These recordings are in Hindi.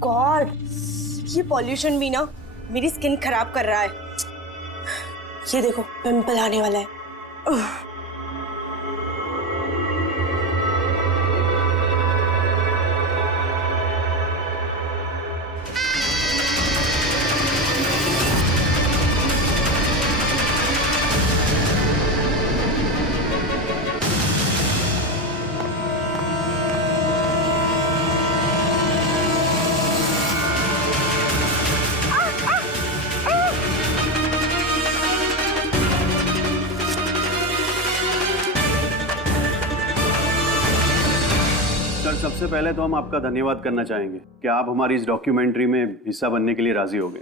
गॉड, ये पॉल्यूशन भी ना मेरी स्किन खराब कर रहा है। ये देखो पिंपल आने वाला है। सबसे पहले तो हम आपका धन्यवाद करना चाहेंगे कि आप हमारी इस डॉक्यूमेंट्री में हिस्सा बनने के लिए राजी हो गए।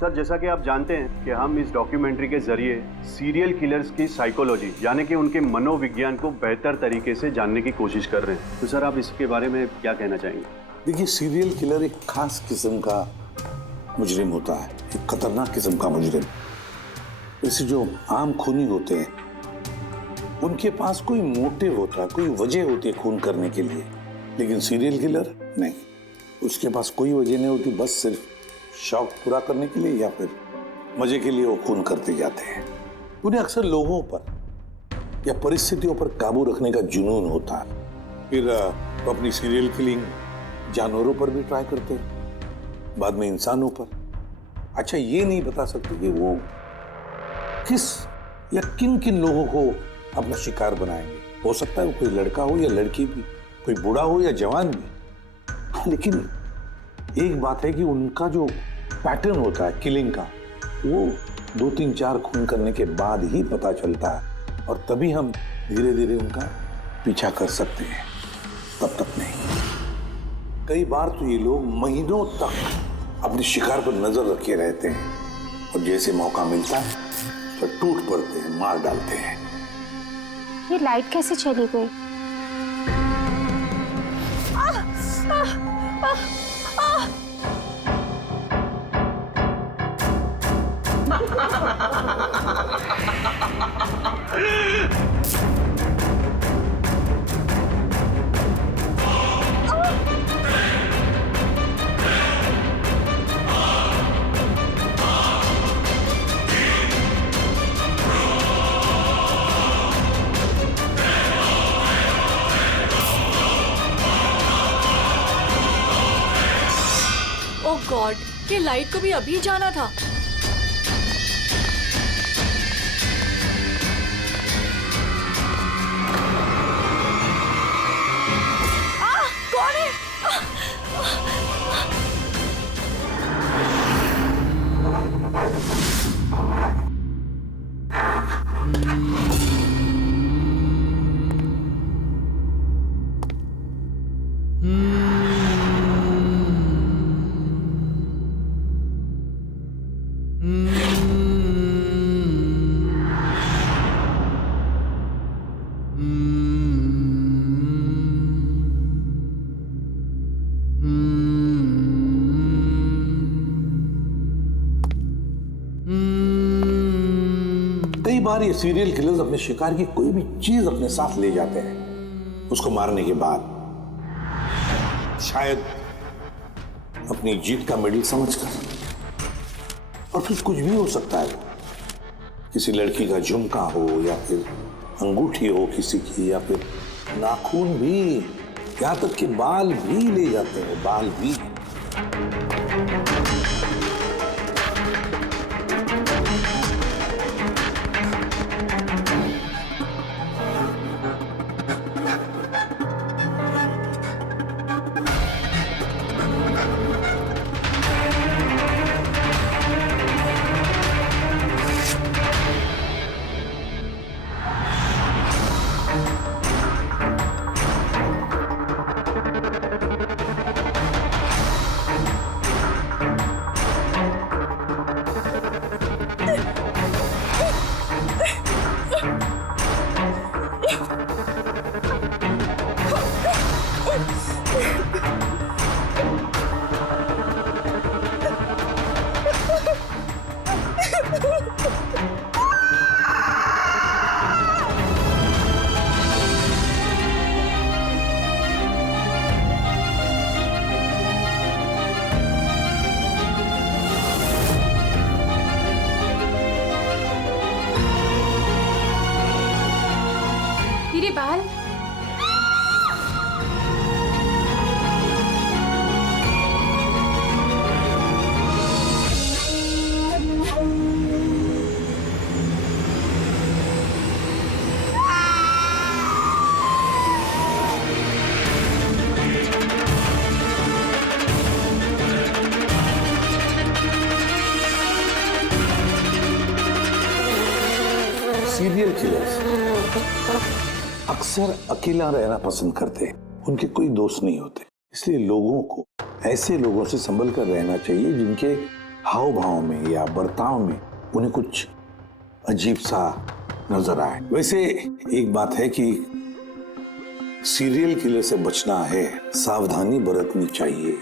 सर, जैसा कि आप जानते हैं कि हम इस डॉक्यूमेंट्री के जरिए सीरियल किलर्स की साइकोलॉजी यानी कि उनके मनोविज्ञान को बेहतर तरीके से जानने की कोशिश कर रहे हैं। तो सर, आप इसके बारे में क्या कहना चाहेंगे? देखिए, सीरियल किलर एक खास किस्म का मुजरिम होता है, एक खतरनाक किस्म का मुजरिम। वैसे जो आम खूनी होते हैं उनके पास कोई मोटिव होता है, कोई वजह होती है खून करने के लिए, लेकिन सीरियल किलर नहीं, उसके पास कोई वजह नहीं होती, बस सिर्फ शौक पूरा करने के लिए या फिर मजे के लिए वो खून करते जाते हैं। उन्हें अक्सर लोगों पर या परिस्थितियों पर काबू रखने का जुनून होता है। फिर वो अपनी सीरियल किलिंग जानवरों पर भी ट्राई करते हैं, बाद में इंसानों पर। अच्छा, ये नहीं बता सकते कि वो किस या किन किन लोगों को अपना शिकार बनाएंगे। हो सकता है वो कोई लड़का हो या लड़की भी, कोई बूढ़ा हो या जवान भी। लेकिन एक बात है कि उनका जो पैटर्न होता है किलिंग का, वो 2-3-4 खून करने के बाद ही पता चलता है, और तभी हम धीरे धीरे उनका पीछा कर सकते हैं, तब तक नहीं। कई बार तो ये लोग महीनों तक अपने शिकार पर नजर रखे रहते हैं, और जैसे मौका मिलता है तो टूट पड़ते हैं, मार डालते हैं। ये लाइट कैसे चली गई? गॉड, ये लाइट को भी अभी जाना था। कौन है? कई बार ये सीरियल किलर्स अपने शिकार की कोई भी चीज अपने साथ ले जाते हैं, उसको मारने के बाद शायद अपनी जीत का मेडल समझकर। और फिर कुछ भी हो सकता है, किसी लड़की का झुमका हो या फिर अंगूठी हो किसी की, या फिर नाखून भी, यहां तक कि बाल भी ले जाते हैं, बाल भी। मेरे बाल। सीरियल किलर्स अक्सर अकेला रहना पसंद करते हैं। उनके कोई दोस्त नहीं होते, इसलिए लोगों को ऐसे लोगों से संभल कर रहना चाहिए जिनके हाव भाव में या बर्ताव में उन्हें कुछ अजीब सा नजर आए। वैसे एक बात है कि सीरियल किलर से बचना है, सावधानी बरतनी चाहिए,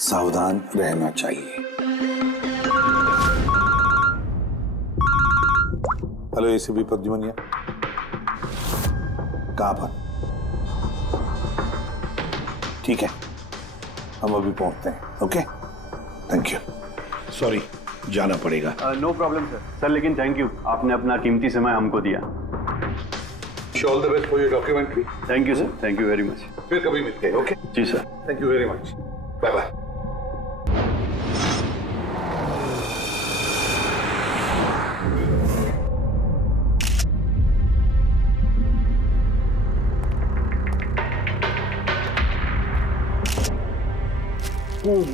सावधान रहना चाहिए। हेलो एसीपी प्रद्युमनिया, कहां पर? ठीक है, हम अभी पहुंचते हैं। Okay, thank you. सॉरी, जाना पड़ेगा। No problem sir. सर लेकिन थैंक यू, आपने अपना कीमती समय हमको दिया। All the best for your documentary. Thank you sir, thank you very much. फिर कभी मिलते हैं। ओके जी sir. Thank you very much. Bye bye.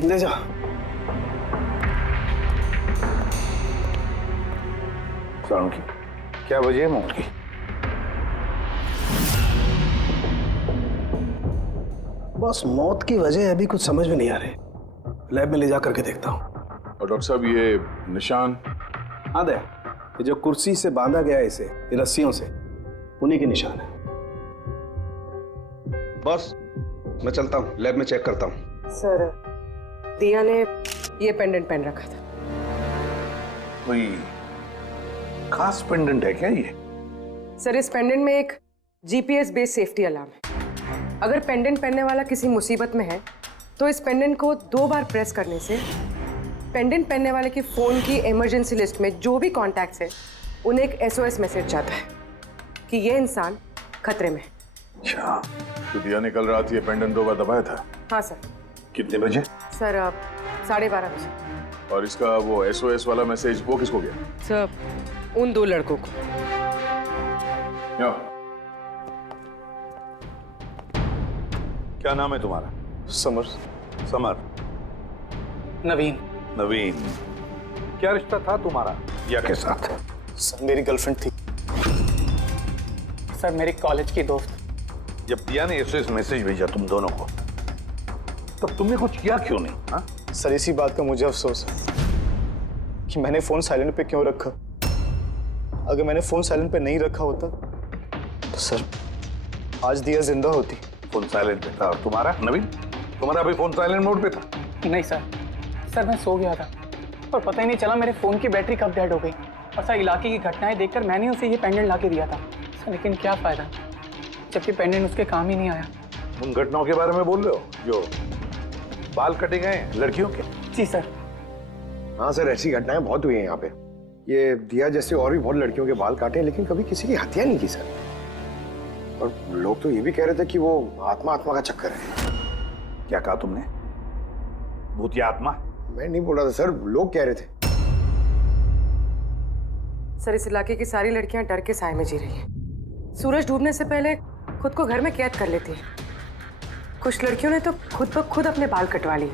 ले जा। साउंड की क्या वजह है मौत की? बस मौत की वजह अभी कुछ समझ में नहीं आ रही। लैब में ले जा करके देखता हूँ। और डॉक्टर साहब ये निशान? हाँ दया, ये जो कुर्सी से बांधा गया है इसे, ये रस्सियों से, उन्हीं के निशान है। बॉस, मैं चलता हूँ, लैब में चेक करता हूँ। सर, दिया ने ये पेंडेंट पहन रखा था। कोई खास पेंडेंट है क्या ये? सर, इस पेंडेंट में एक जीपीएस बेस्ड सेफ्टी अलार्म है। अगर पेंडेंट पहनने वाला किसी मुसीबत में है तो इस पेंडेंट को 2 बार प्रेस करने से पेंडेंट पहनने वाले की फोन की इमरजेंसी लिस्ट में जो भी कॉन्टैक्ट्स है उन्हें एक SOS मैसेज जाता है कि ये इंसान खतरे में है। अच्छा, तो दिया ने कल रात ये पेंडेंट 2 बार दबाया था? हाँ सर। कितने बजे? सर, 12:30 बजे। और इसका वो SOS वाला मैसेज वो किसको गया? सर, उन 2 लड़कों को। क्या नाम है तुम्हारा? समर। समर। नवीन। नवीन। क्या रिश्ता था तुम्हारा या के साथ? सर, मेरी गर्लफ्रेंड थी। सर, मेरी कॉलेज की दोस्त। जब दिया ने SOS मैसेज भेजा तुम दोनों को, तब तुमने कुछ किया क्यों नहीं? हाँ? सर, इसी बात का मुझे अफसोस है कि मैंने फोन साइलेंट पे क्यों रखा। अगर मैंने फोन साइलेंट पे नहीं रखा होता तो सर आज दिया जिंदा होती। फोन साइलेंट पे था। और तुम्हारा नवीन, तुम्हारा भी फोन साइलेंट मोड पे था? नहीं सर, मैं सो गया था और पता ही नहीं चला मेरे फ़ोन की बैटरी कब डेड हो गई। और सर, इलाके की घटनाएं देखकर मैंने उसे ये पेंडेंट ला के दिया था सर, लेकिन क्या फ़ायदा जबकि पेंडेंट उसके काम ही नहीं आया। उन घटनाओं के बारे में बोल रहे हो जो बाल कटे गए लड़कियों के? जी सर। हाँ सर, ऐसी घटनाएं बहुत हुई हैं यहाँ पे। ये दिया जैसे और भी बहुत लड़कियों के बाल काटे हैं, लेकिन कभी किसी की हत्या नहीं की सर। और लोग तो ये भी कह रहे थे कि वो आत्मा का चक्कर है। क्या कहा तुमने? भूत या आत्मा? मैं नहीं बोल रहा था सर, लोग कह रहे थे। सर, इस इलाके की सारी लड़कियां डर के साए में जी रही हैं। सूरज डूबने से पहले खुद को घर में कैद कर लेती हैं। कुछ लड़कियों ने तो खुद ब खुद अपने बाल कटवा लिए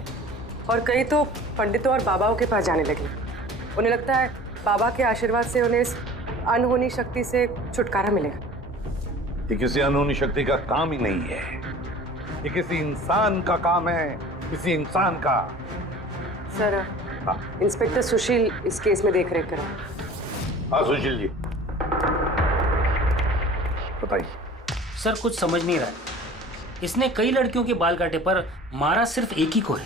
और कई तो पंडितों और बाबाओं के पास जाने लगी। उन्हें लगता है बाबा के आशीर्वाद से उन्हें इस अनहोनी शक्ति से छुटकारा मिलेगा। ये किसी अनहोनी शक्ति का काम ही नहीं है, ये किसी इंसान का काम है, किसी इंसान का। सर, इंस्पेक्टर सुशील इस केस में देख रेख कर रहे हैं। हाँ सुशील जी, बताइए। सर, कुछ समझ नहीं रहा है। इसने कई लड़कियों के बाल काटे पर मारा सिर्फ एक ही को है।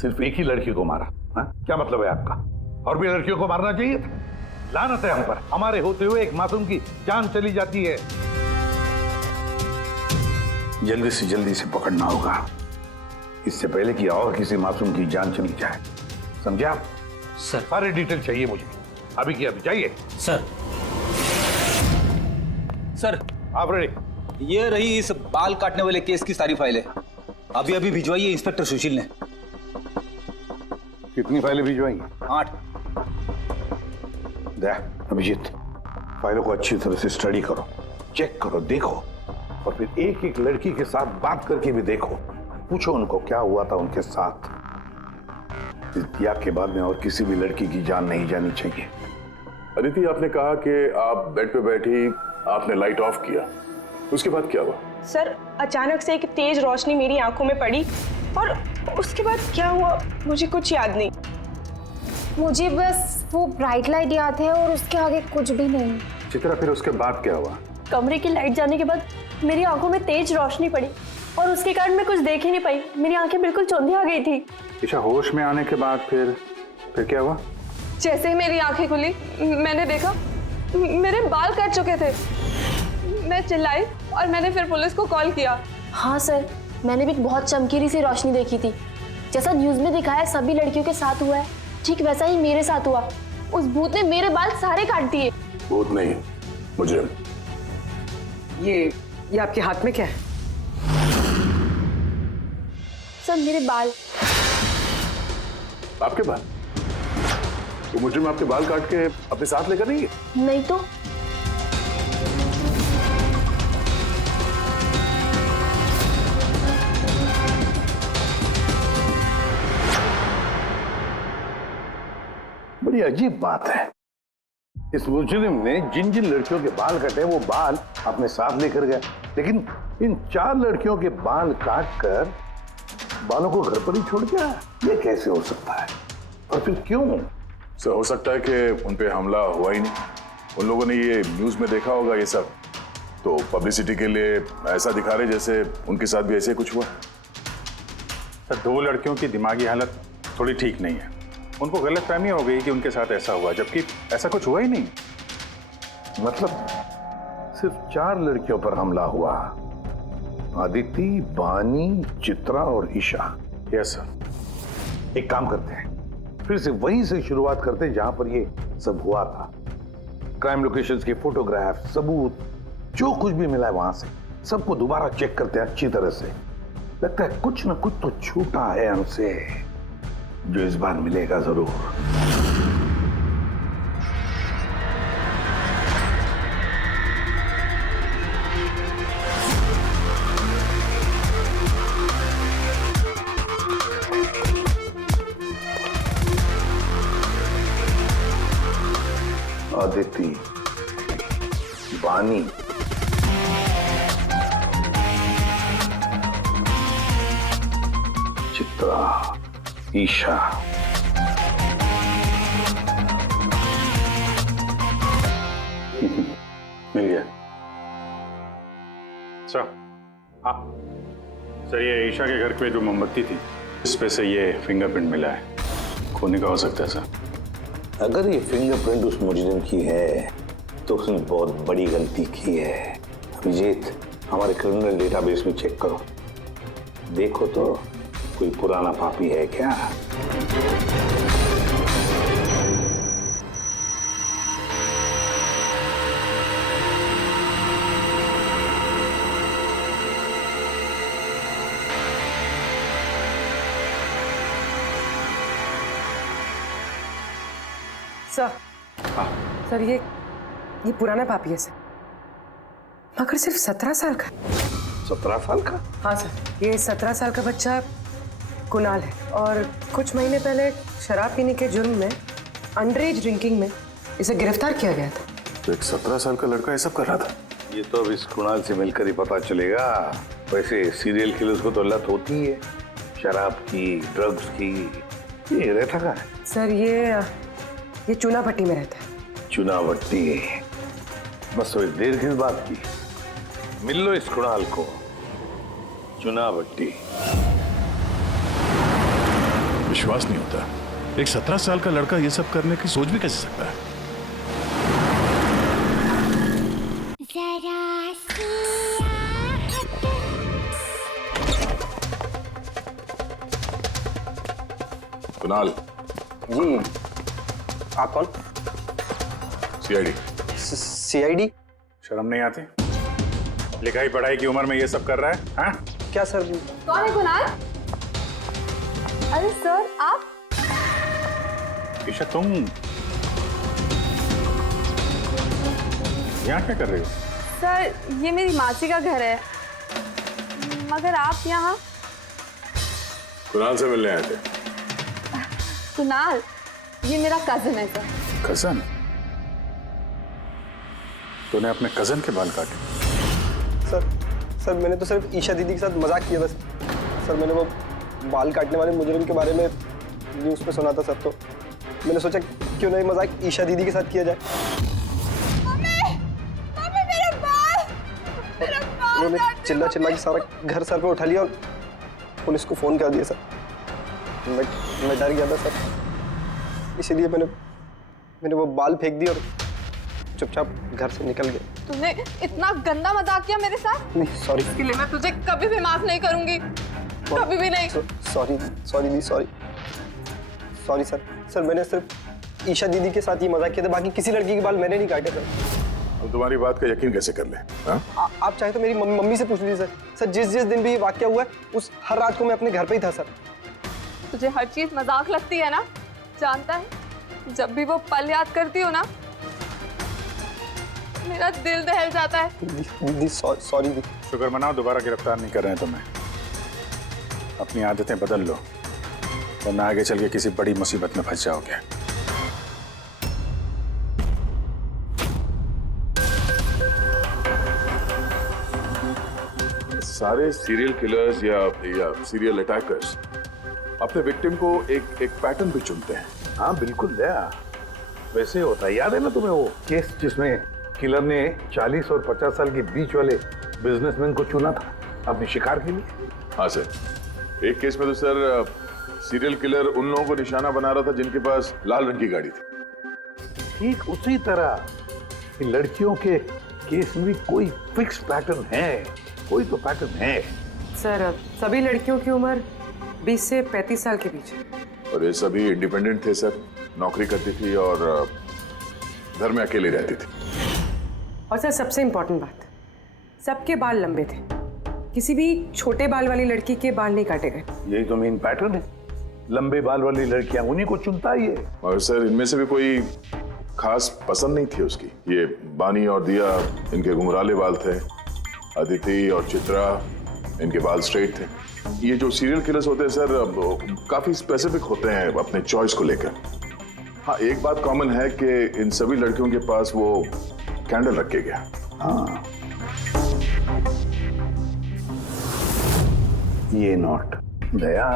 सिर्फ एक ही लड़की को मारा? हाँ? क्या मतलब है आपका? और भी लड़कियों को मारना चाहिए था? लानत है हम पर, हमारे होते हुए एक मासूम की जान चली जाती है। जल्दी से जल्दी से पकड़ना होगा, इससे पहले कि और किसी मासूम की जान चली जाए। समझे आप? सर। सारे डिटेल चाहिए मुझे, अभी की अभी चाहिए। सर। आप रेडी? ये रही इस बाल काटने वाले केस की सारी फाइलें। अभी अभी भिजवाई है इंस्पेक्टर सुशील ने। कितनी फाइलें भिजवाई? 8। अभिजीत, फाइलों को अच्छी तरह से स्टडी करो, चेक करो, देखो, और फिर एक एक लड़की के साथ बात करके भी देखो। पूछो उनको क्या हुआ था उनके साथ। इस दिया के बाद में और किसी भी लड़की की जान नहीं जानी चाहिए। अदिति, आपने कहा कि आप बेड पे बैठी, आपने लाइट ऑफ किया, उसके बाद क्या हुआ? सर, अचानक से एक तेज रोशनी मेरी आंखों में पड़ी और उसके बाद क्या हुआ मुझे कुछ याद नहीं। मुझे बस वो ब्राइट लाइट याद है और उसके आगे कुछ भी नहीं। चित्रा, फिर उसके बाद क्या हुआ? कमरे की लाइट जाने के बाद मेरी आंखों में तेज रोशनी पड़ी और उसके कारण मैं कुछ देख ही नहीं पाई। मेरी आंखें बिल्कुल चौंधी आ गई थी। ईशा, होश में आने के बाद फिर क्या हुआ? जैसे ही मेरी आंखें खुली मैंने देखा मेरे बाल कट चुके थे। मैं चिल्लाई और मैंने फिर पुलिस को कॉल किया। हाँ सर, मैंने भी बहुत चमकीली सी रोशनी देखी थी। जैसा न्यूज में दिखाया सभी लड़कियों के साथ हुआ है, ठीक वैसा ही मेरे साथ हुआ। उस भूत ने मेरे बाल सारे काट दिए। भूत नहीं, मुजरिम। ये आपके हाथ में क्या है? सर, मेरे बाल। आपके बाल? तो मुजरिम आपके बाल काट के अपने साथ लेकर नहीं गए? नहीं तो। बड़ी अजीब बात है, इस मुजरिम ने जिन जिन लड़कियों के बाल कटे वो बाल अपने साथ लेकर गया, लेकिन इन 4 लड़कियों के बाल काट कर बालों को घर पर ही छोड़ गया। ये कैसे हो सकता है और फिर क्यों? सर, हो सकता है कि उन पे हमला हुआ ही नहीं। उन लोगों ने ये न्यूज में देखा होगा ये सब, तो पब्लिसिटी के लिए ऐसा दिखा रहे जैसे उनके साथ भी ऐसे कुछ हुआ। सर, 2 लड़कियों की दिमागी हालत थोड़ी ठीक नहीं है। उनको गलतफहमी हो गई कि उनके साथ ऐसा हुआ, जबकि ऐसा कुछ हुआ ही नहीं। मतलब सिर्फ 4 लड़कियों पर हमला हुआ? अदिति, बानी, चित्रा और ईशा। Yes sir. एक काम करते हैं, फिर से वहीं से शुरुआत करते हैं जहां पर ये सब हुआ था। क्राइम लोकेशंस के फोटोग्राफ, सबूत, जो कुछ भी मिला है वहां से सबको दोबारा चेक करते हैं अच्छी तरह से। लगता है कुछ ना कुछ तो छूटा है हमसे, जो इस बार मिलेगा जरूर। अदिति, बानी, चित्रा, ईशा। मिल गया सर। हाँ सर, ये ईशा के घर पे जो मोमबत्ती थी, इस पे से ये फिंगरप्रिंट मिला है। खोने का हो सकता है सर। अगर ये फिंगरप्रिंट उस मुजरिम की है तो उसने बहुत बड़ी गलती की है। अभिजीत, हमारे क्रिमिनल डेटाबेस में चेक करो, देखो तो कोई पुराना पापी है क्या? सर, सर ये पुराना पापी है सर, मगर सिर्फ 17 साल का। 17 साल का? हाँ सर, ये 17 साल का बच्चा कुणाल है और कुछ महीने पहले शराब पीने के जुर्म में, अंडरएज ड्रिंकिंग में इसे गिरफ्तार किया गया था। तो एक 17 साल का लड़का ये सब कर रहा था? ये तो अब इस कुणाल से मिलकर ही पता चलेगा। वैसे सीरियल किलर्स को तो लत होती है शराब की, ड्रग्स की। ये रहता कहाँ है? सर ये चूनाभट्टी में रहता है। चुनावट्टी? बस थोड़ी देर किस बात की, मिल लो इस कुणाल को। चुनावट्टी। विश्वास नहीं होता, एक 17 साल का लड़का ये सब करने की सोच भी कैसे सकता है? कुणाल जी, आप कौन? सीआईडी। सीआईडी? शर्म नहीं आती? लिखाई पढ़ाई की उम्र में ये सब कर रहा है? हाँ? क्या सर? कौन है कुणाल? अरे सर आप? ईशा तुम यहाँ क्या कर रही हो? सर ये मेरी मासी का घर है, मगर आप यहाँ? कुणाल से मिलने आए थे। कुणाल ये मेरा कजिन है सर। कजन? तूने अपने कजन के बाल काटे? सर मैंने तो सिर्फ ईशा दीदी के साथ मजाक किया था सर। मैंने वो बाल काटने वाले मुजरिम के बारे में न्यूज़ पे सुना था सर, तो मैंने सोचा क्यों नहीं मजाक ईशा दीदी के साथ किया जाए। उन्होंने चिल्ला के सारा घर सर पे उठा लिया और पुलिस को फोन कर दिया सर। मैं डर गया था सर, इसीलिए मैंने वो बाल फेंक दिए और चुपचाप घर से निकल गए। तूने इतना गंदा मजाक किया मेरे साथ? नहीं सॉरी। इसके लिए मैं तुझे कभी भी माफ नहीं करूंगी, कभी भी नहीं। Sorry sir. मैंने सिर्फ ईशा दीदी के साथ ही मजाक किया था, बाकी किसी लड़की के बाल मैंने नहीं काटे सर। अब तुम्हारी बात का यकीन कैसे कर ले? आप चाहे तो मेरी मम्मी से पूछ लीजिए सर। जिस दिन भी ये वाकया हुआ है उस हर रात को मैं अपने घर पे ही था सर। तुझे हर चीज मजाक लगती है ना, जानता है? जब भी वो पल याद करती हो ना, मेरा दिल दहल जाता है। दीदी सॉरी दीदी। शुक्र मनाओ दोबारा गिरफ्तार नहीं कर रहे हैं तुम्हें। अपनी आदतें बदल लो वरना आगे चल के किसी बड़ी मुसीबत में फंस जाओगे। सारे सीरियल किलर्स या सीरियल अटैकर्स अपने विक्टिम को एक पैटर्न पे चुनते हैं। हाँ बिल्कुल दया, वैसे होता है। याद है ना तुम्हें वो केस जिसमें किलर ने 40 और 50 साल के बीच वाले बिजनेसमैन को चुना था अपने शिकार के लिए? हाँ सर, एक केस में तो सर सीरियल किलर उन लोगों को निशाना बना रहा था जिनके पास लाल रंग की गाड़ी थी। ठीक उसी तरह लड़कियों के केस में भी कोई फिक्स पैटर्न है, कोई तो पैटर्न है। सर सभी लड़कियों की उम्र 20 से 35 साल के बीच है। और ये सभी इंडिपेंडेंट थे सर, नौकरी करती थी और घर में अकेले रहती थी। और सर सबसे इम्पोर्टेंट बात, सबके बाल लंबे थे, किसी भी छोटे बाल वाली लड़की के बाल नहीं काटे गए। यही तो मेन पैटर्न है, लंबे बाल वाली लड़कियां उन्हीं को चुनता ही है। और सर इनमें से भी कोई खास पसंद नहीं थी उसकी। ये बानी और दिया, इनके घुंघराले बाल थे। अदिति और चित्रा, इनके बाल स्ट्रेट थे। ये जो सीरियल किलर्स होते हैं सर काफी स्पेसिफिक होते हैं अपने चॉइस को लेकर। हाँ एक बात कॉमन है कि इन सभी लड़कियों के पास वो कैंडल रखे गया। हाँ ये नोट दया,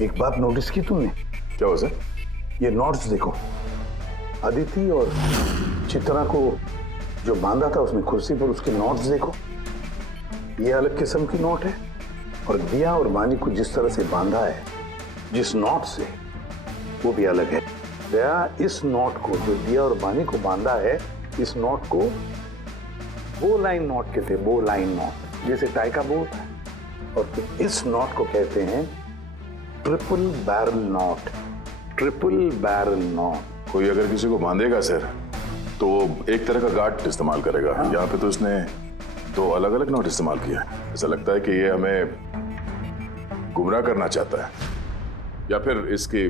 एक बात नोटिस की तुमने? क्या हो सर? ये नोट्स देखो, अदिति और चित्रा को जो बांधा था उसने कुर्सी पर, उसके नोट्स देखो, ये अलग किस्म की नोट है। और दिया और बानी को जिस तरह से बांधा है जिस नोट से, वो भी अलग है। दया इस नोट को जो दिया और बानी को बांधा है, इस नोट को बो लाइन नोट कहते हैं, बो लाइन नोट, जैसे टाई का बो होता है। और फिर इस नोट को कहते हैं triple barrel note, triple barrel note. कोई अगर किसी को बांधेगा सर तो एक तरह का गार्ड इस्तेमाल करेगा। यहाँ पे तो उसने दो अलग अलग नोट इस्तेमाल किया है। ऐसा लगता है कि ये हमें गुमराह करना चाहता है, या फिर इसकी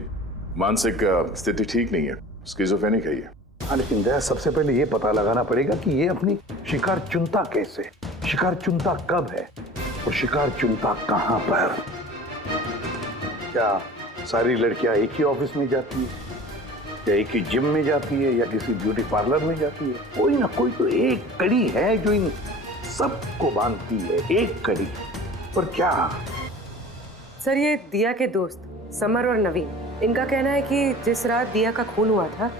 मानसिक स्थिति ठीक नहीं है, स्किज़ोफ्रेनिक है ये। हाँ लेकिन दया सबसे पहले ये पता लगाना पड़ेगा कि ये अपनी शिकार चुनता कैसे, शिकार चुनता कब है और शिकार चुनता कहाँ पर। क्या सारी लड़कियां एक ही ऑफिस में जाती है, या एक ही जिम में जाती है, या किसी ब्यूटी पार्लर में जाती है? कोई ना कोई तो एक कड़ी है जो इन सबको बांधती है, एक कड़ी। पर क्या? सर ये दिया के दोस्त समर और नवीन, इनका कहना है कि जिस रात दिया का खून हुआ था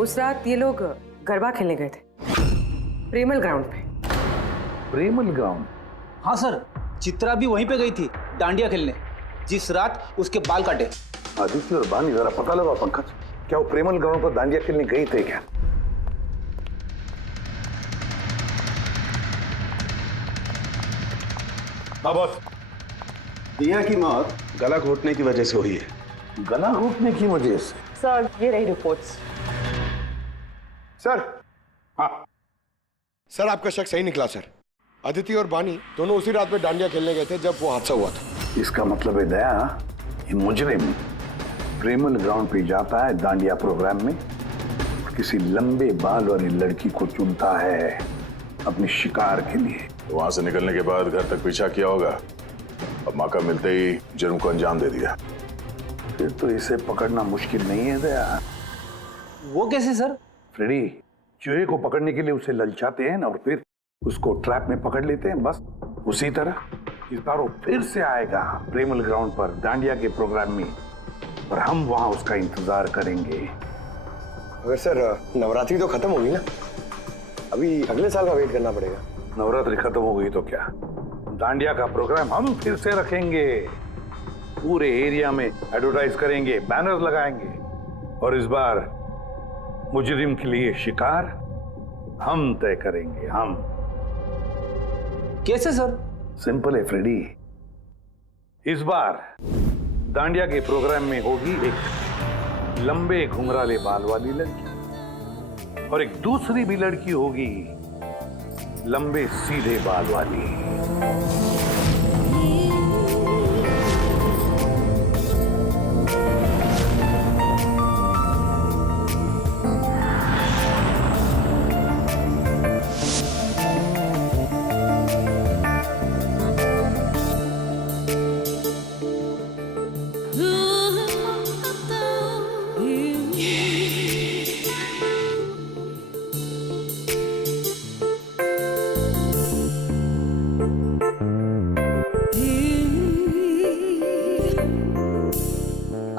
उस रात ये लोग गरबा खेलने गए थे प्रेमल ग्राउंड पे। प्रेमल ग्राउंड? हाँ सर, चित्रा भी वहीं पे गई थी डांडिया खेलने जिस रात उसके बाल काटे। आदित्य और बानी जरा पता लगा पंकज, क्या वो प्रेमल ग्राउंड पर डांडिया खेलने गए थे क्या? हाँ बॉस, दिया की मौत गला घोटने की वजह से हुई है। गला घोटने की वजह से? सर ये रही रिपोर्ट्स। सर हाँ सर आपका शक सही निकला सर। अदिति और बानी दोनों उसी रात में डांडिया खेलने गए थे जब वो हादसा हुआ था। इसका मतलब है दया, ये मुजरिम प्रेमल ग्राउंड पे जाता है दांडिया प्रोग्राम में, किसी लंबे बाल वाली लड़की को चुनता है अपने शिकार के लिए। वहां से निकलने के बाद घर तक पीछा किया होगा, अब मौका मिलते ही जुर्म को अंजाम दे दिया। फिर तो इसे पकड़ना मुश्किल नहीं है दया। वो कैसे सर? फ्रेडी, चूहे को पकड़ने के लिए उसे ललचाते हैं ना, और फिर उसको ट्रैप में पकड़ लेते हैं, बस उसी तरह इस बार वो फिर से आएगा प्रेमल ग्राउंड पर दांडिया के प्रोग्राम में, और हम वहां उसका इंतजार करेंगे। अगर सर नवरात्रि तो खत्म होगी ना, अभी अगले साल का वेट करना पड़ेगा। नवरात्रि खत्म हो गई तो क्या, दांडिया का प्रोग्राम हम फिर से रखेंगे, पूरे एरिया में एडवर्टाइज करेंगे, बैनर लगाएंगे, और इस बार मुजरिम के लिए शिकार हम तय करेंगे। हम कैसे सर? सिंपल है फ्रेडी, इस बार दांडिया के प्रोग्राम में होगी एक लंबे घुंघराले बाल वाली लड़की, और एक दूसरी भी लड़की होगी लंबे सीधे बाल वाली।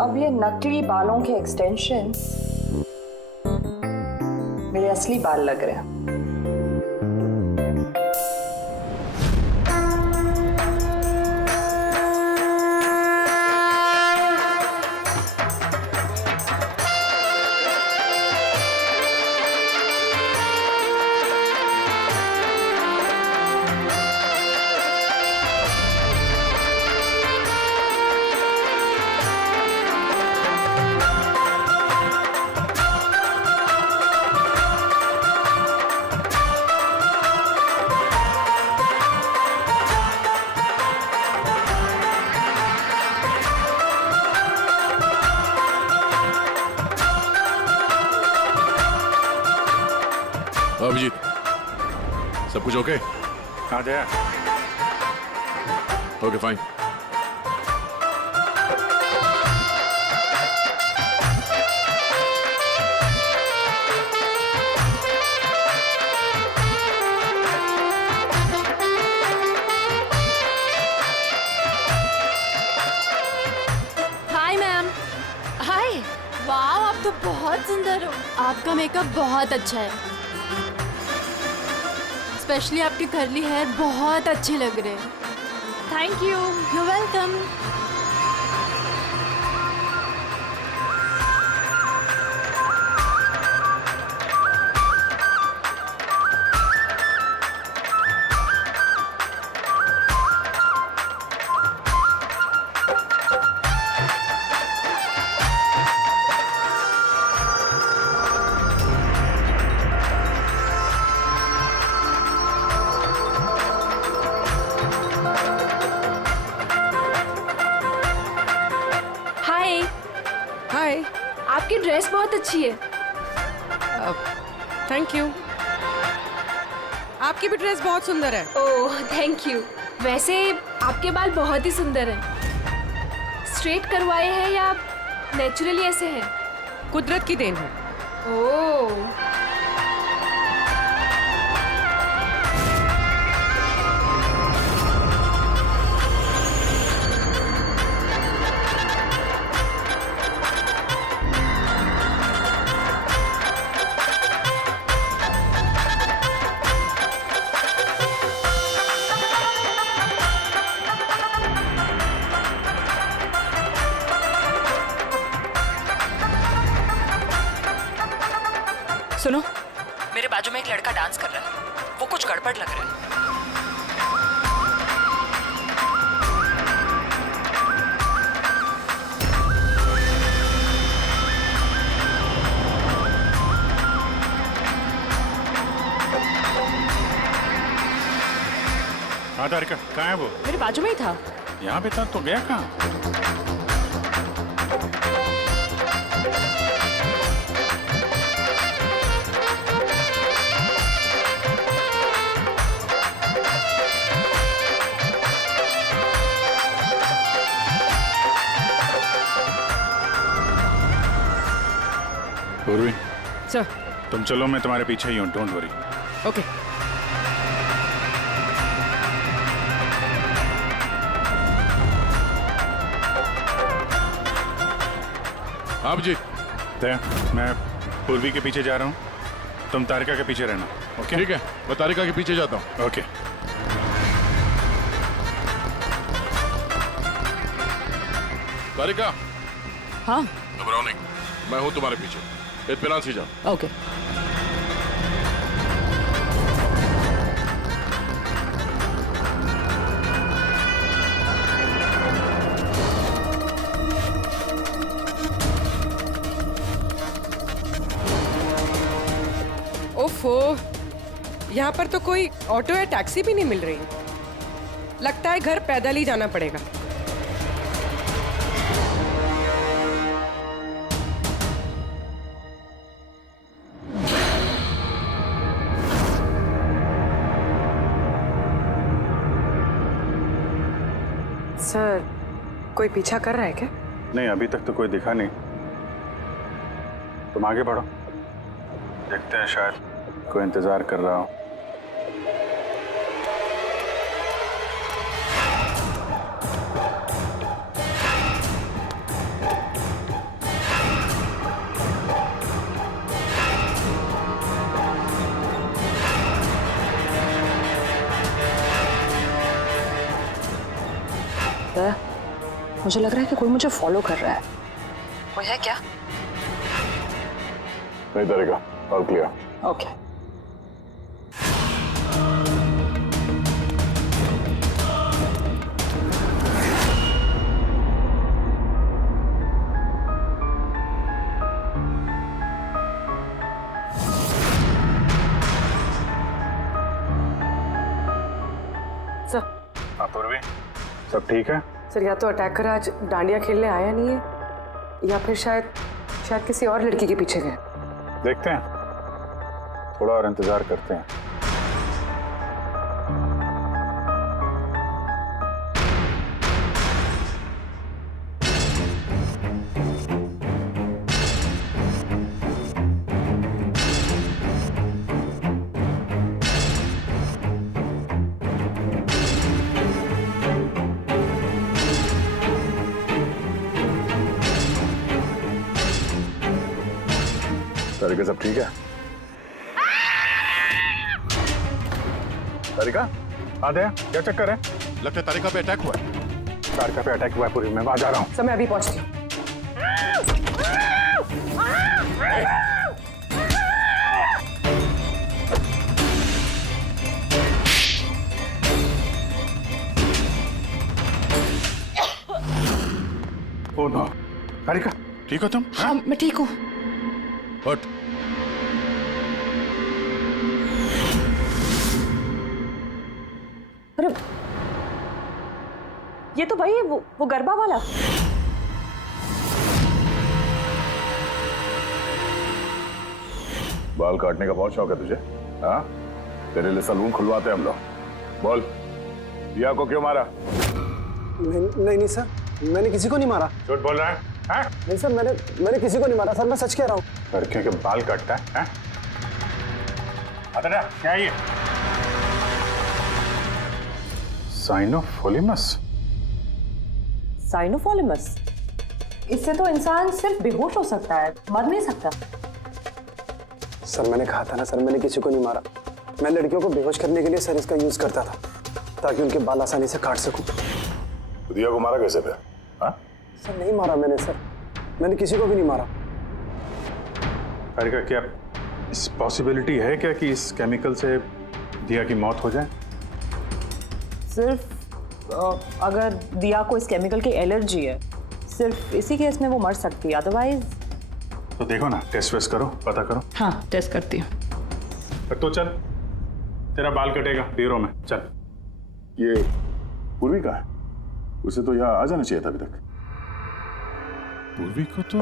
अब ये नकली बालों के एक्सटेंशंस मेरे असली बाल लग रहे हैं। अभिजीत, सब कुछ ओके? हाँ Jaya. Okay fine. Hi ma'am. Hi. वाह, आप तो बहुत सुंदर हो। आपका मेकअप बहुत अच्छा है, स्पेशली आपके कर्ली हेयर बहुत अच्छे लग रहे हैं। Thank you. You welcome. Hi. आपकी ड्रेस बहुत अच्छी है। Thank you. आपकी भी ड्रेस बहुत सुंदर है। Oh thank you. वैसे आपके बाल बहुत ही सुंदर हैं। स्ट्रेट करवाए हैं या नेचुरली ऐसे हैं? कुदरत की देन है। ओह सुनो, मेरे बाजू में एक लड़का डांस कर रहा है, वो कुछ गड़बड़ लग रहा है। हाँ तारिका, कहाँ है वो? मेरे बाजू में ही था। यहाँ पे था तो गया कहाँ? पूर्वी, सर। तुम चलो, मैं तुम्हारे पीछे ही हूँ, डोंट वरी। ओके। आप जी। मैं पूर्वी के पीछे जा रहा हूँ, तुम तारिका के पीछे रहना। ओके? ठीक है, मैं तारिका के पीछे जाता हूँ। ओके। तारिका। हाँ। घबराओ नहीं, मैं हूँ तुम्हारे पीछे। इत्मीनान से जाओ। ओके। ओफो, यहाँ पर तो कोई ऑटो या टैक्सी भी नहीं मिल रही। लगता है घर पैदल ही जाना पड़ेगा। सर, कोई पीछा कर रहा है क्या? नहीं, अभी तक तो कोई दिखा नहीं। तुम आगे बढ़ो, देखते हैं, शायद कोई इंतजार कर रहा हो। मुझे लग रहा है कि कोई मुझे फॉलो कर रहा है। कोई है क्या? नहीं तारिका, ऑल क्लियर। ओके। सर। हाँ पूर्वी, सब ठीक है? सर, या तो अटैकर आज डांडिया खेलने आया नहीं है, या फिर शायद किसी और लड़की के पीछे गए। देखते हैं, थोड़ा और इंतजार करते हैं। तारिका, सब ठीक है? तारिका, आधे क्या चक्कर है? लगता है तारिका पे अटैक हुआ है। तारिका पे अटैक हुआ है पूरी, मैं वहां जा रहा हूँ। सर, मैं अभी पहुंचती हूँ। ओ नो, तारिका, ठीक हो तुम? हाँ, मैं ठीक हूँ। हट। अरे, ये तो भाई वो गरबा वाला। बाल काटने का बहुत शौक है तुझे? हाँ, तेरे लिए सलून खुलवाते हैं हम लोग। बोल, दिया को क्यों मारा? नहीं सर, मैंने किसी को नहीं मारा। झूठ बोल रहा है? हाँ? नहीं सर, मैंने किसी को नहीं मारा सर, मैं सच कह रहा हूँ। लड़कियों के बाल काटता है? अतरा, क्या है ये? साइनोफोलिमस? साइनोफोलिमस? इससे तो इंसान सिर्फ बेहोश हो सकता है, मर नहीं सकता। सर, मैंने कहा था ना सर, मैंने किसी को नहीं मारा। मैं लड़कियों को बेहोश करने के लिए सर इसका यूज करता था, ताकि उनके बाल आसानी से काट सकूं। तो दिया को मारा कैसे पे? हाँ? सर, नहीं मारा मैंने सर, मैंने किसी को भी नहीं मारा। तारिका, क्या इस पॉसिबिलिटी है क्या कि इस केमिकल से दिया की मौत हो जाए? सिर्फ अगर दिया को इस केमिकल की एलर्जी है, सिर्फ इसी केस में वो मर सकती है, अदरवाइज। तो देखो ना, टेस्ट वेस्ट करो, पता करो। हाँ, टेस्ट करती हूँ। तो चल, तेरा बाल कटेगा ब्यूरो में, चल। ये पूर्वी का है, उसे तो यहाँ आ जाना चाहिए था अभी तक। पूर्वी को तो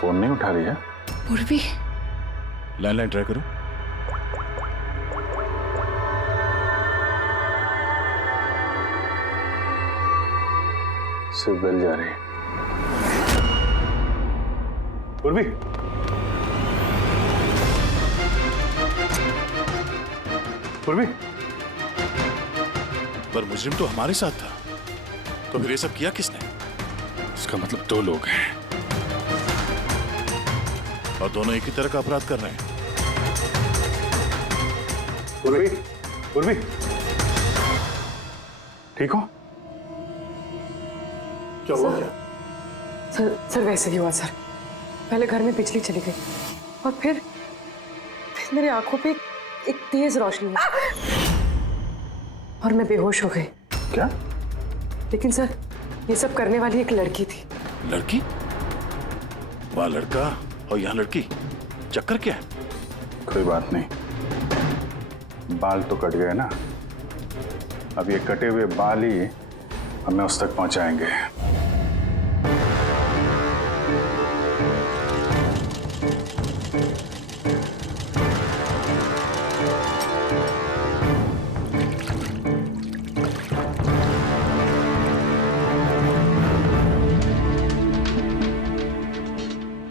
फोन नहीं उठा रही है। पूर्वी, लैंडलाइन ट्राई करो। सिर्फ बेल जा रही है। पूर्वी, पूर्वी, पर मुजरिम तो हमारे साथ था, तो फिर ये सब किया किसने? इसका मतलब दो लोग हैं और दोनों एक ही तरह का अपराध कर रहे हैं। पूर्वी, पूर्वी, ठीक हो? क्या हुआ? क्या सर वैसे ही हुआ सर। पहले घर में बिजली चली गई और फिर मेरी आंखों पे एक तेज रोशनी आई और मैं बेहोश हो गई। क्या? लेकिन सर ये सब करने वाली एक लड़की थी। लड़की? वहाँ लड़का और यहाँ लड़की, चक्कर क्या है? कोई बात नहीं, बाल तो कट गए ना, अब ये कटे हुए बाल ही हमें उस तक पहुंचाएंगे।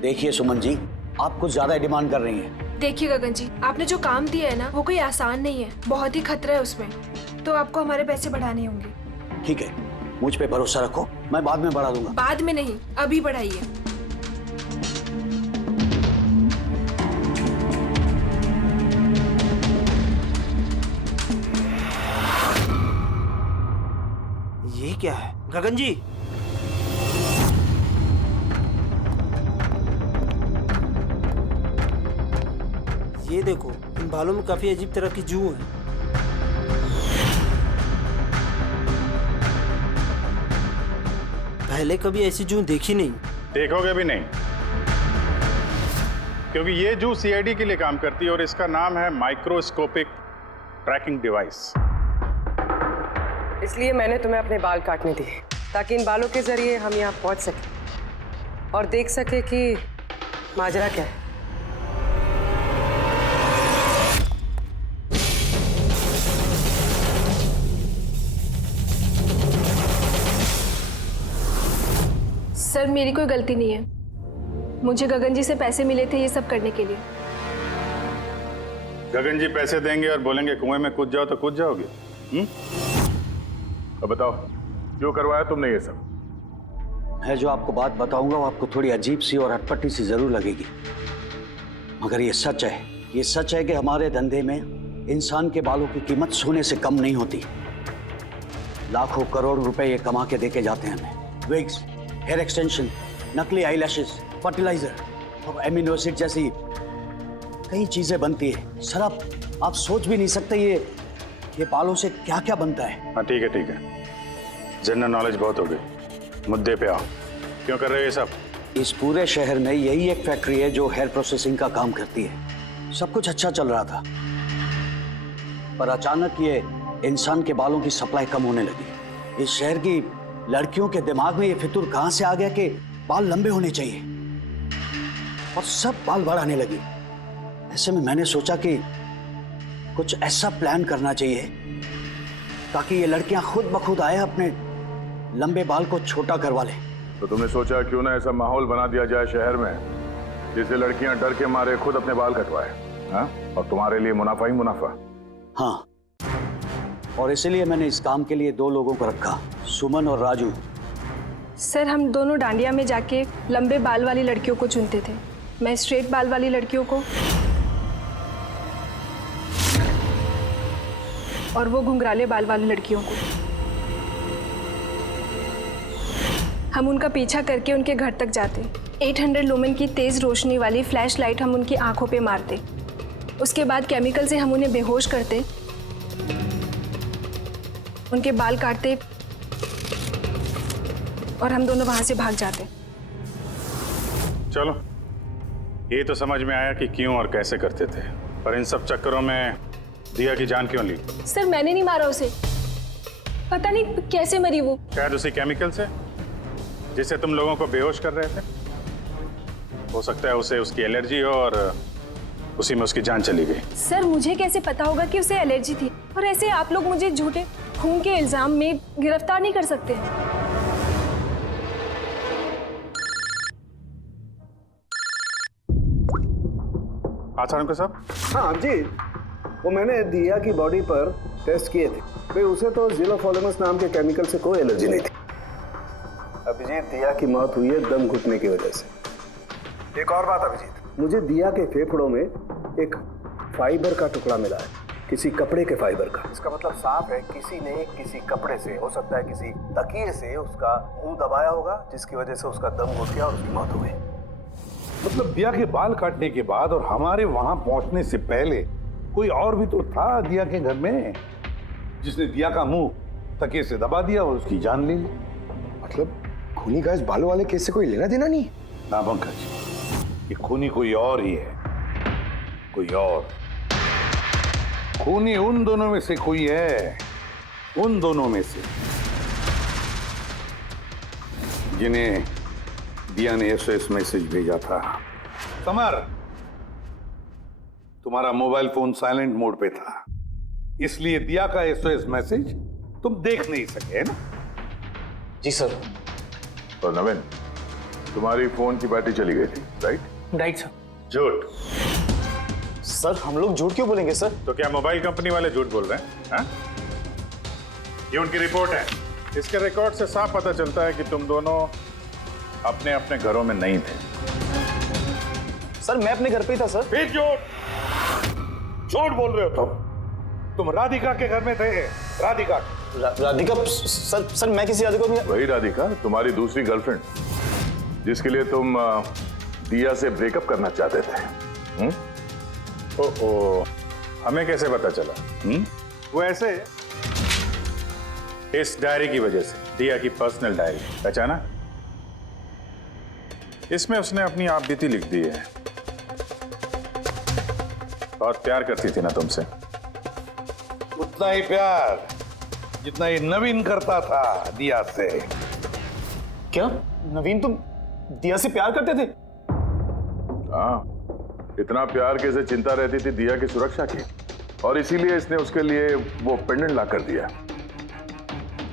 देखिए सुमन जी, आप कुछ ज्यादा डिमांड कर रही हैं। देखिए गगन जी, आपने जो काम दिया है ना वो कोई आसान नहीं है, बहुत ही खतरा है उसमें, तो आपको हमारे पैसे बढ़ाने होंगे। ठीक है, मुझ पे भरोसा रखो, मैं बाद में बढ़ा दूंगा। बाद में नहीं, अभी बढ़ाइए। ये क्या है गगन जी? ये देखो, इन बालों में काफी अजीब तरह की जू है। पहले कभी ऐसी जू देखी नहीं। देखोगे भी नहीं, क्योंकि ये जू सीआईडी के लिए काम करती है और इसका नाम है माइक्रोस्कोपिक ट्रैकिंग डिवाइस। इसलिए मैंने तुम्हें अपने बाल काटने दिए ताकि इन बालों के जरिए हम यहाँ पहुँच सके और देख सके कि माजरा क्या है। सर मेरी कोई गलती नहीं है, मुझे गगन जी से पैसे मिले थे ये सब करने के लिए। गगन जी पैसे देंगे और बोलेंगे कुएं में कूद जाओ तो कूद जाओगे? अब बताओ, क्यों करवाया तुमने ये सब? मैं जो आपको बात बताऊंगा वो आपको थोड़ी अजीब सी और अटपटी सी जरूर लगेगी, मगर ये सच है। ये सच है कि हमारे धंधे में इंसान के बालों की कीमत सोने से कम नहीं होती। लाखों करोड़ रुपए ये कमा के देके जाते हैं हमें। विग्स, हेयर एक्सटेंशन, नकली आईलैशेस, फर्टिलाइजर और एमिनो एसिड जैसी कई चीजें बनती है। सर आप सोच भी नहीं सकते ये बालों से क्या क्या बनता है। हाँ ठीक है, जनरल नॉलेज बहुत हो गई, मुद्दे पे आओ। क्यों कर रहे हो ये सब? इस पूरे शहर में यही एक फैक्ट्री है जो हेयर प्रोसेसिंग का काम करती है। सब कुछ अच्छा चल रहा था, पर अचानक ये इंसान के बालों की सप्लाई कम होने लगी। इस शहर की लड़कियों के दिमाग में ये फितूर कहां से आ गया कि बाल लंबे होने चाहिए, और सब बाल बढ़ाने लगी। ऐसे में मैंने सोचा कि कुछ ऐसा प्लान करना चाहिए ताकि ये लड़कियां खुद ब खुद आए अपने लंबे बाल को छोटा करवा लें। तो तुमने सोचा क्यों ना ऐसा माहौल बना दिया जाए शहर में जिससे लड़कियां डर के मारे खुद अपने बाल कटवाए, हाँ? और तुम्हारे लिए मुनाफा ही मुनाफा। हाँ, और इसीलिए मैंने इस काम के लिए दो लोगों को रखा, सुमन और राजू। सर हम दोनों डांडिया में जाके लंबे बाल वाली लड़कियों को चुनते थे। मैं स्ट्रेट बाल वाली लड़कियों को और वो घुंघराले बाल वाली लड़कियों को। हम उनका पीछा करके उनके घर तक जाते। 800 लुमेन की तेज रोशनी वाली फ्लैश लाइट हम उनकी आंखों पे मारते। उसके बाद केमिकल से हम उन्हें बेहोश करते, उनके बाल काटते और हम दोनों वहां से भाग जाते। चलो ये तो समझ में आया कि क्यों और कैसे करते थे, पर इन सब चक्करों में दिया की जान क्यों ली? सर मैंने नहीं मारा उसे, पता नहीं कैसे मरी वो। शायद उसी केमिकल से जिससे तुम लोगों को बेहोश कर रहे थे। हो सकता है उसे उसकी एलर्जी हो और उसी में उसकी जान चली गई। सर मुझे कैसे पता होगा कि उसे एलर्जी थी? और ऐसे आप लोग मुझे झूठे खून के इल्जाम में गिरफ्तार नहीं कर सकते। आचार्य साहब। हाँ जी, वो मैंने दिया की बॉडी पर टेस्ट किए थे। भाई उसे तो ज़िलोफॉर्मस नाम के केमिकल से कोई एलर्जी नहीं थी। अभिजीत, दिया की मौत हुई है दम घुटने की वजह से। एक और बात अभिजीत, मुझे दिया के फेफड़ों में एक फाइबर का टुकड़ा मिला है, किसी कपड़े के फाइबर का। इसका मतलब साफ है किसी ने किसी कपड़े से, हो सकता है किसी तकिए से, उसका मुंह दबाया होगा, जिसकी वजह से उसका दम घुट गया और उसकी मौत हो गई। मतलब दिया के बाल काटने के बाद और हमारे वहां पहुंचने से पहले कोई और भी तो था दिया के घर में, जिसने दिया का मुंह तकिए से दबा दिया और उसकी जान ले ली। मतलब खूनी का इस बालों वाले केस से कोई लेना देना नहीं? ना पंकज, ये खूनी कोई और ही है, कोई और। खूनी उन दोनों में से कोई है, उन दोनों में से जिन्हें दिया ने एसओएस मैसेज भेजा था। समर, तुम्हारा मोबाइल फोन साइलेंट मोड पे था, इसलिए दिया का एसओएस मैसेज तुम देख नहीं सके, है ना? जी सर। और नवीन, तुम्हारी फोन की बैटरी चली गई थी, राइट? Right sir. झूठ। सर हम लोग झूठ क्यों बोलेंगे सर? तो क्या मोबाइल कंपनी वाले झूठ बोल रहे हैं? हाँ? ये उनकी रिपोर्ट है। इसके रिकॉर्ड से साफ पता चलता है कि तुम दोनों अपने अपने घरों में नहीं थे। सर मैं अपने घर पे ही था सर। फिर झूठ बोल रहे हो तुम राधिका के घर में थे। राधिका राधिका सर मैं किसी राधिका नहीं। वही राधिका, तुम्हारी दूसरी गर्लफ्रेंड, जिसके लिए तुम दिया से ब्रेकअप करना चाहते थे। ओहो, हमें कैसे पता चला? वो ऐसे, इस डायरी की वजह से, दिया की पर्सनल डायरी, पहचाना? इसमें उसने अपनी आप बीती लिख दी है। बहुत प्यार करती थी ना तुमसे। उतना ही प्यार जितना ये नवीन करता था दिया से। क्या नवीन तुम दिया से प्यार करते थे? हाँ, इतना प्यार कैसे चिंता रहती थी दिया की सुरक्षा की, और इसीलिए इसने उसके लिए वो पेंडेंट ला कर दिया।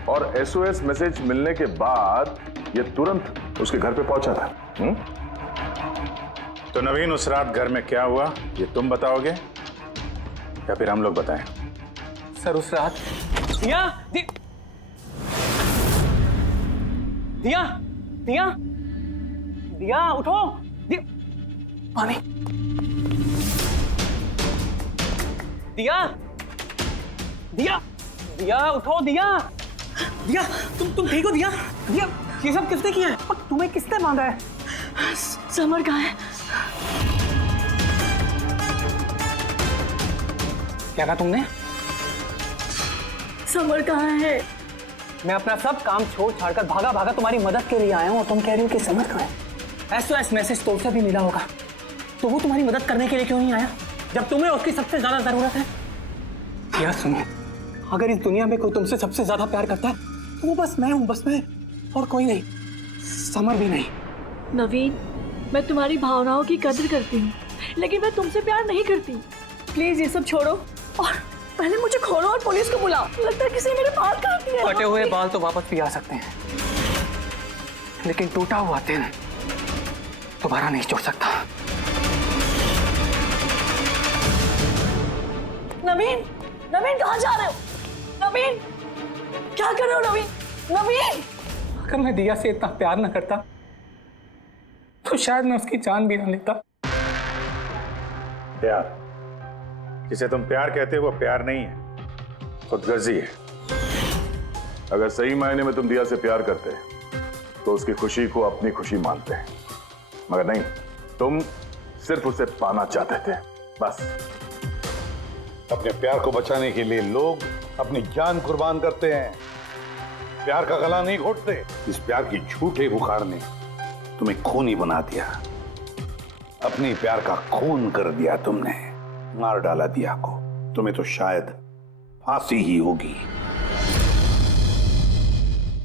और एसओएस मैसेज मिलने के बाद ये तुरंत उसके घर पे पहुंचा था। तो नवीन, उस रात घर में क्या हुआ ये तुम बताओगे या फिर हम लोग बताएं? सर उस रात दिया दिया दिया दिया उठो। पानी। दिया दिया दिया उठो। दिया दिया तुम ठीक हो? दिया दिया ये सब किसने किया है? और तुम्हें किसने बांधा है? समर कहाँ है? क्या कहा तुमने? समर कहाँ है? मैं अपना सब काम छोड़ छाड़ कर भागा भागा तुम्हारी मदद के लिए आया हूँ और तुम कह रही हो कि समर कहाँ है? एसओएस मैसेज तो उसे भी मिला होगा, तो वो तुम्हारी मदद करने के लिए क्यों नहीं आया जब तुम्हें उसकी सबसे ज्यादा जरूरत है? क्या सुनो, अगर इस दुनिया में कोई तुमसे सबसे ज्यादा प्यार करता है तो वो बस मैं हूँ, बस मैं, और कोई नहीं, समर भी नहीं। नवीन, मैं तुम्हारी भावनाओं की कदर करती हूँ, लेकिन मैं तुमसे प्यार नहीं करती। प्लीज ये सब छोड़ो और पहले मुझे खोलो और पुलिस को बुलाओ। लगता है किसी ने मेरे बाल काट दिए। कटे हुए बाल तो वापस भी आ सकते हैं, लेकिन टूटा हुआ दिल दोबारा नहीं जोड़ सकता। नवीन, नवीन कहाँ जा रहे हो? नवीन, क्या कर रहे हो नवीन? नवीन, अगर मैं दिया से इतना प्यार न करता तो शायद मैं उसकी जान भी न लेता। प्यार, जिसे तुम प्यार कहते हो वो प्यार नहीं है, खुदगर्जी है। अगर सही मायने में तुम दिया से प्यार करते तो उसकी खुशी को अपनी खुशी मानते, मगर नहीं, तुम सिर्फ उसे पाना चाहते थे, बस। अपने प्यार को बचाने के लिए लोग अपनी जान कुर्बान करते हैं, प्यार का गला नहीं घोटते। इस प्यार की झूठे बुखार ने तुम्हें खूनी बना दिया। अपने प्यार का खून कर दिया तुमने, मार डाला दिया को। तुम्हें तो शायद फांसी ही होगी।